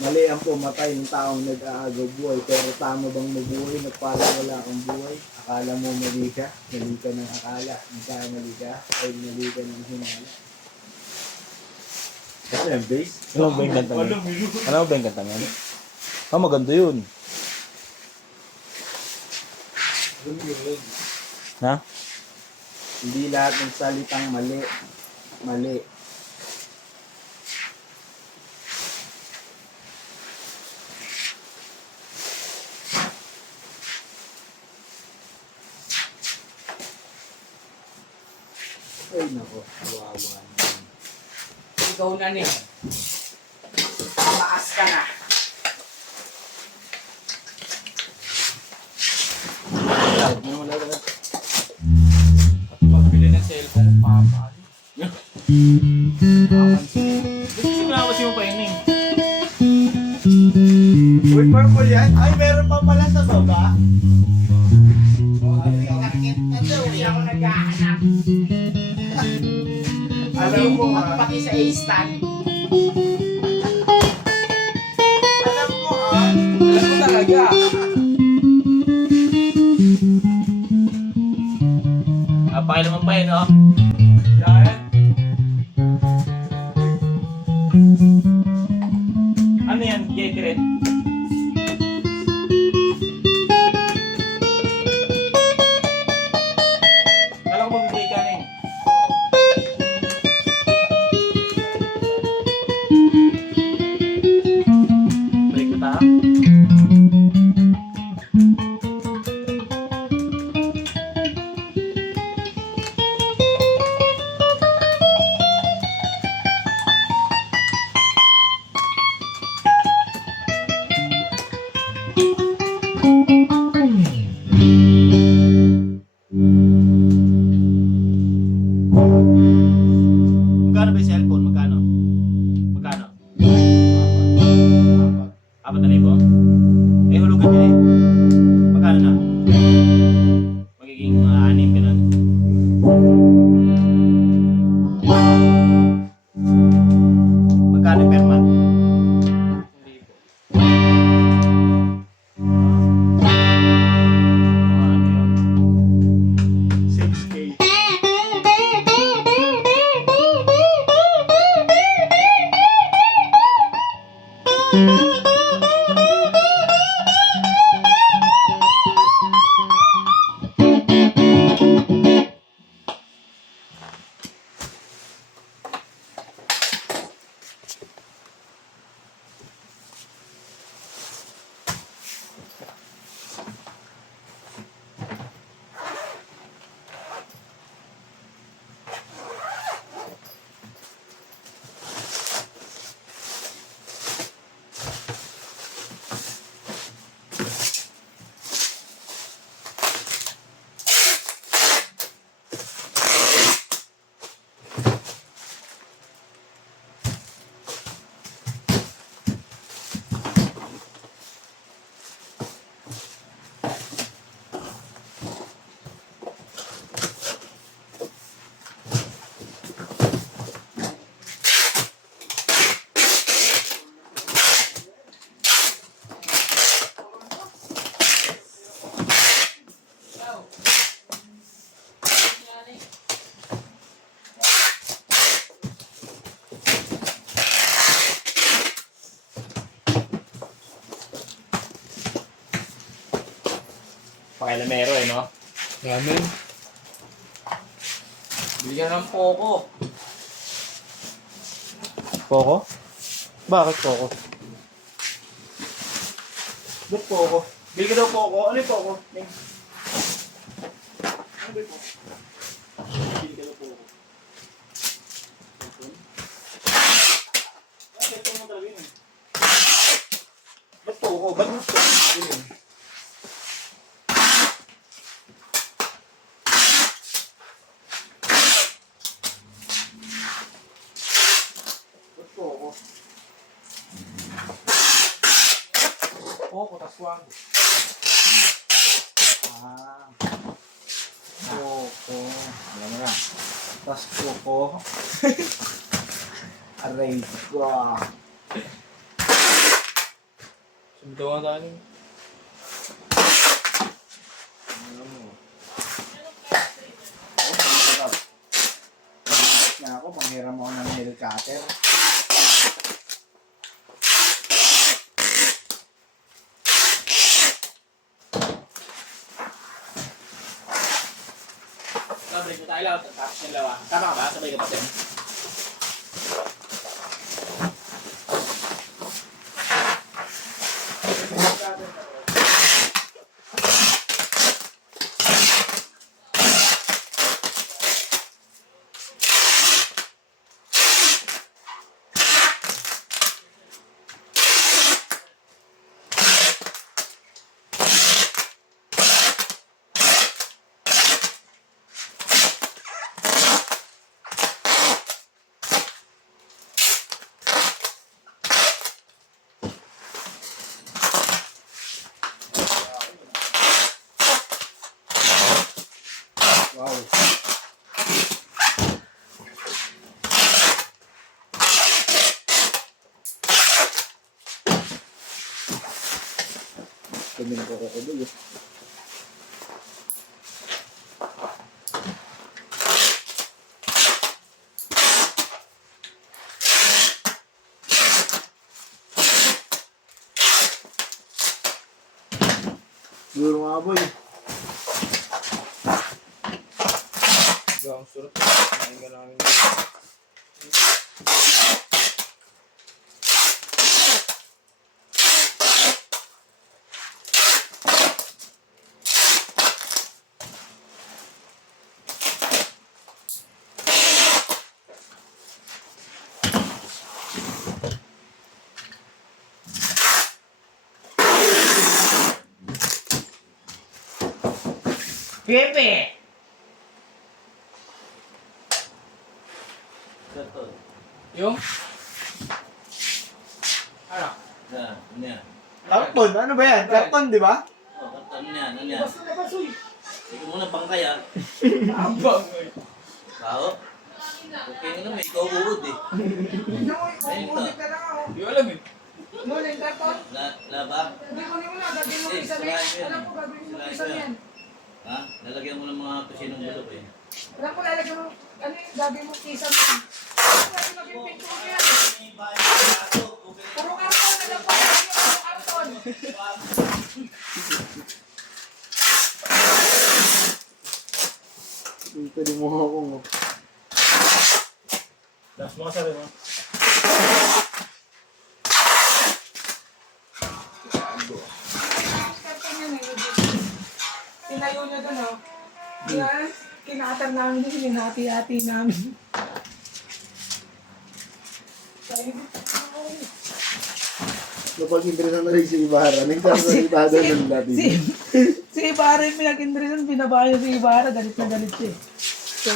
Mali ang pumatay ng taong nag-aagaw buhay. Pero tama bang mabuhay na parang wala kang buhay? Akala mo mali ka? Mali ka ng akala. Mali ka? Ay mali ka ng hinala. Ano yung bass? Ano ba yung kanta mo? Ano ba yung kanta mo? Ah, maganda yun. Ha? Hindi lahat ng salitang mali. Mali. Ay nako, kawawa naman. Ikaw na ni. Taas ka na. Pagbili ng cellphone, papali. Sinawas mo pa yun eh. Uy, purple yan? Ay, meron pa pala sa baba. Hindi ako naghahanap. Alam mo Pati sa A-stand. Alam mo Alam mo talaga. Pakilaman pa yun, oh. Yan. Ano yan, J-Gret? Kala ko magbibigay ka na eh. Break na tayo. Magkano ba yung cellphone? Magkano? Magkano? 4,000? Eh, hulugan yun eh. Magkano na? Magiging 6 ka nun. Magkano per month? Hindi po. Ano yun? 6K. Pakilamero eh, no? Ramen. Bigyan ng Poco. Poco? Bakit Poco? Ba't Poco? Bili ka daw Poco. Ano yung Poco? Ano ba yung Poco? Bili ka daw Poco. Bakit ito mo talaga yun? Ba't Poco? Ba't mo ito? Poco. Poco, taswag. Poco. Alam mo na. Tas Poco. Aray ko. Suntukan tayo. Ano mo? Oh, ang sarap. Pagkakit na ako, panghiram ako ng nail cutter. Sabay ko tayo lawa. Tapos yung lawa. Tama ka ba? Sabay ka pa din. Wow. Tumingin ko ako doon. Siguro nga boy. Ang surot. Kumain ka namin. Pepe! Yung? Ano? Ano yan? Karton, ano ba yan? Karton, di ba? Oh, ano yan? Ano yan? Ikaw muna bangkay ah. Abang. Kao? Okay nga naman, ikaw uod eh. Ayun to. Hindi ko alam eh. Laba? Eh, sirahan ko yan. Sirahan ko yan. Ha? Lalagyan mo ng mga kusinong bulok eh. Alam ko lalagyan mo, ano yung gabi mo kisa mo. Ano maging pintura yan? Puro karton na lang po. Puro karton. Dito di mo ako mo. Tapos mo ka sabi mo. Karton yan eh. Tinayo niya doon oh. Yan. Kinatar namin din, hinati-hati namin. Napag-interesan na rin si Ibarra. Nagsasalita doon ng dati. Si Ibarra yung pinag-interesan, binabayo si Ibarra, galit na galit siya. So,